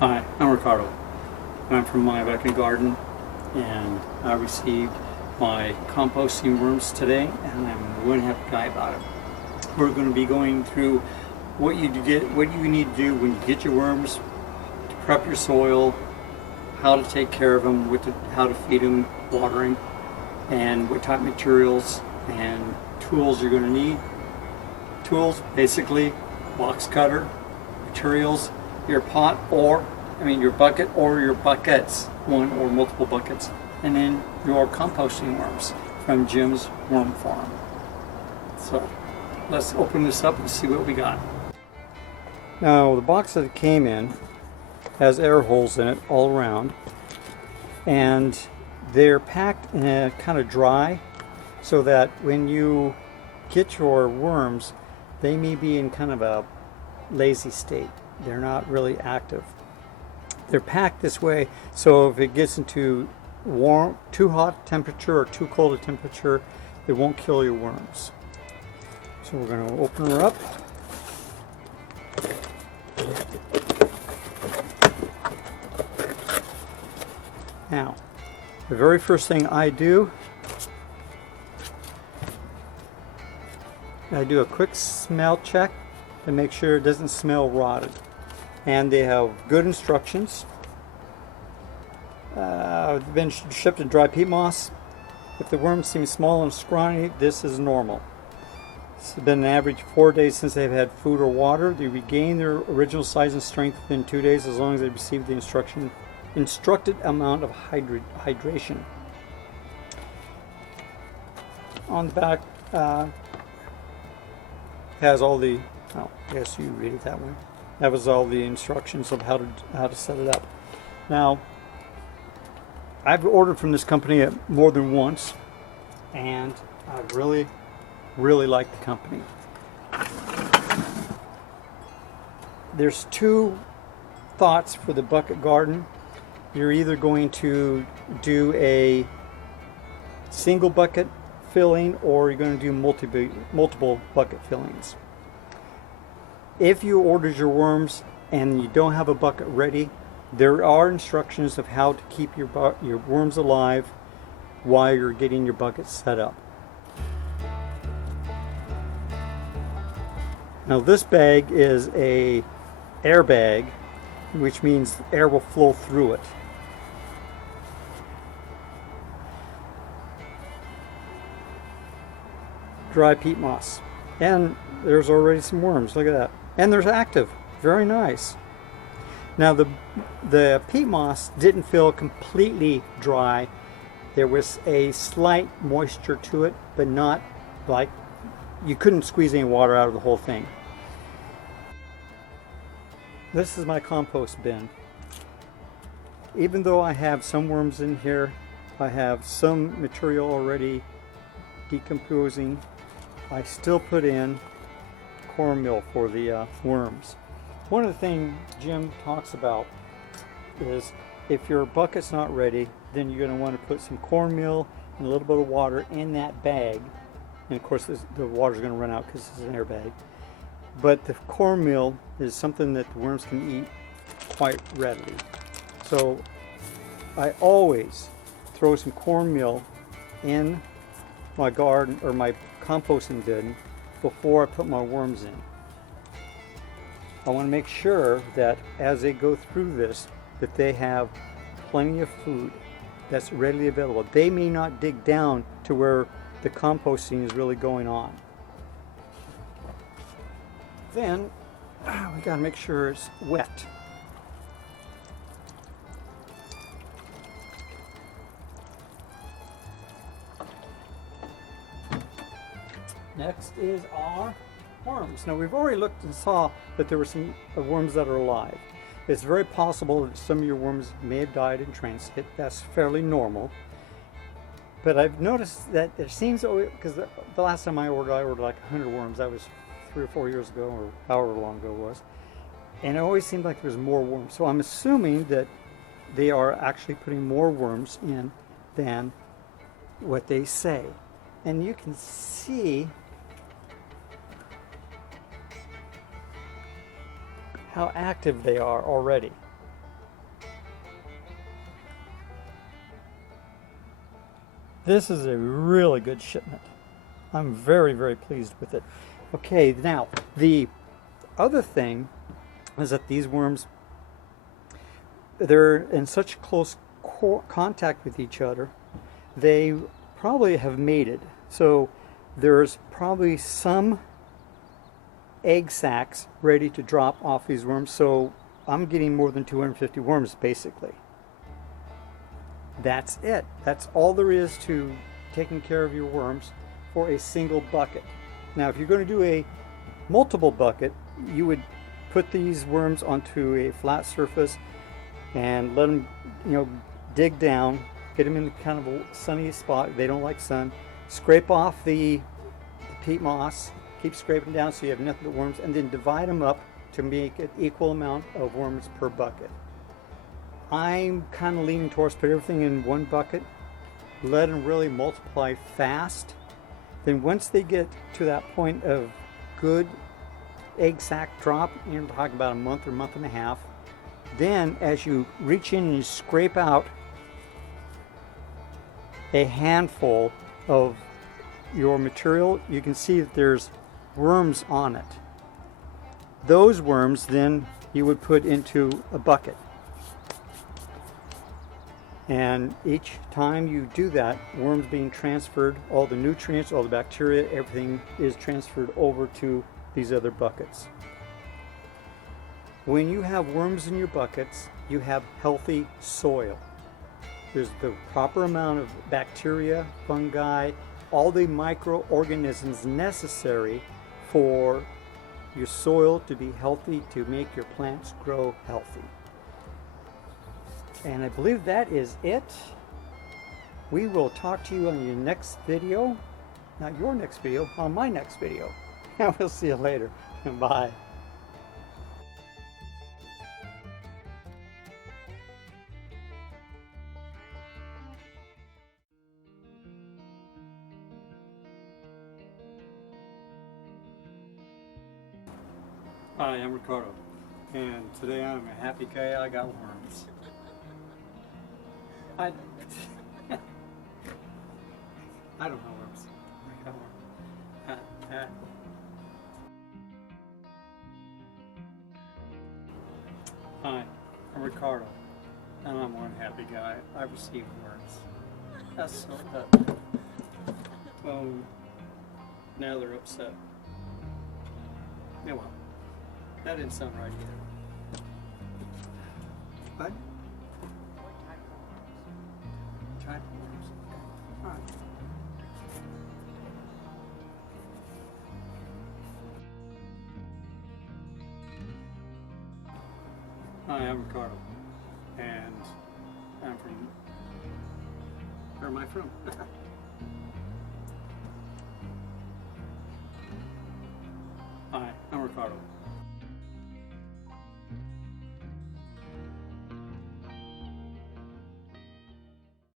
Hi, I'm Ricardo. I'm from My Bucket Garden, and I received my composting worms today, and I'm going to have a guy about it. We're going to be going through what you need to do when you get your worms, to prep your soil, how to take care of them, how to feed them, watering, and what type of materials and tools you're going to need. Tools, basically, box cutter, materials, your your bucket or your buckets, one or multiple buckets, and then your composting worms from Jim's Worm Farm. So let's open this up and see what we got. Now the box that it came in has air holes in it all around, and they're packed in a kind of dry so that when you get your worms, they may be in kind of a lazy state. They're not really active. They're packed this way so if it gets into too hot temperature or too cold a temperature, it won't kill your worms. So we're going to open her up. Now, the very first thing I do a quick smell check to make sure it doesn't smell rotted. And they have good instructions. They've been shipped in dry peat moss. If the worms seem small and scrawny, this is normal. It's been an average 4 days since they've had food or water. They regain their original size and strength within 2 days as long as they receive the instructed amount of hydration. On the back has all the, I guess you read it that way. That was all the instructions of how to set it up. Now, I've ordered from this company more than once, and I really like the company. There's two thoughts for the bucket garden. You're either going to do a single bucket filling, or you're going to do multiple bucket fillings. If you ordered your worms and you don't have a bucket ready, there are instructions of how to keep your worms alive while you're getting your bucket set up. Now this bag is a air bag, which means air will flow through it. Dry peat moss, and there's already some worms. Look at that. And they're active. Very nice. Now the peat moss didn't feel completely dry. There was a slight moisture to it, but not like you couldn't squeeze any water out of the whole thing. This is my compost bin. Even though I have some worms in here, I have some material already decomposing, I still put in cornmeal for the worms. One of the things Jim talks about is if your bucket's not ready, then you're going to want to put some cornmeal and a little bit of water in that bag. And of course the water's going to run out because it's an air bag. But the cornmeal is something that the worms can eat quite readily. So I always throw some cornmeal in my garden or my composting bin before I put my worms in. I want to make sure that as they go through this, that they have plenty of food that's readily available. They may not dig down to where the composting is really going on. Then we got to make sure it's wet. Next is our worms. Now we've already looked and saw that there were some worms that are alive. It's very possible that some of your worms may have died in transit. That's fairly normal. But I've noticed that it seems, because the last time I ordered like 100 worms. That was 3 or 4 years ago, or however long ago it was. And it always seemed like there was more worms. So I'm assuming that they are actually putting more worms in than what they say. And you can see how active they are already. This is a really good shipment. I'm very, very pleased with it. Okay, now the other thing is that these worms, they're in such close contact with each other, they probably have mated. So there's probably some egg sacs ready to drop off these worms. So I'm getting more than 250 worms basically. That's it. That's all there is to taking care of your worms for a single bucket. Now if you're going to do a multiple bucket, you would put these worms onto a flat surface and let them, dig down, get them in kind of a sunny spot. They don't like sun. Scrape off the peat moss, keep scraping down so you have nothing but worms, and then divide them up to make an equal amount of worms per bucket. I'm kind of leaning towards put everything in one bucket, let them really multiply fast. Then once they get to that point of good egg sac drop, talking about a month or month and a half, then as you reach in and you scrape out a handful of your material, you can see that there's worms on it. Those worms then you would put into a bucket. And each time you do that, worms being transferred, all the nutrients, all the bacteria, everything is transferred over to these other buckets. When you have worms in your buckets, you have healthy soil. There's the proper amount of bacteria, fungi, all the microorganisms necessary for your soil to be healthy, to make your plants grow healthy. And I believe that is it. We will talk to you on your next video. Not your next video, on my next video. And we'll see you later. Bye. Hi, I'm Ricardo, and today I'm a happy guy. I got worms. I don't know worms. I got worms. Hi, I'm Ricardo, and I'm one happy guy. I received worms. That's so tough. Oh, now they're upset. Yeah, well. That didn't sound right either. What? Tried worms. All right. Hi, I'm Ricardo, and I'm from. Where am I from? Hi, I'm Ricardo.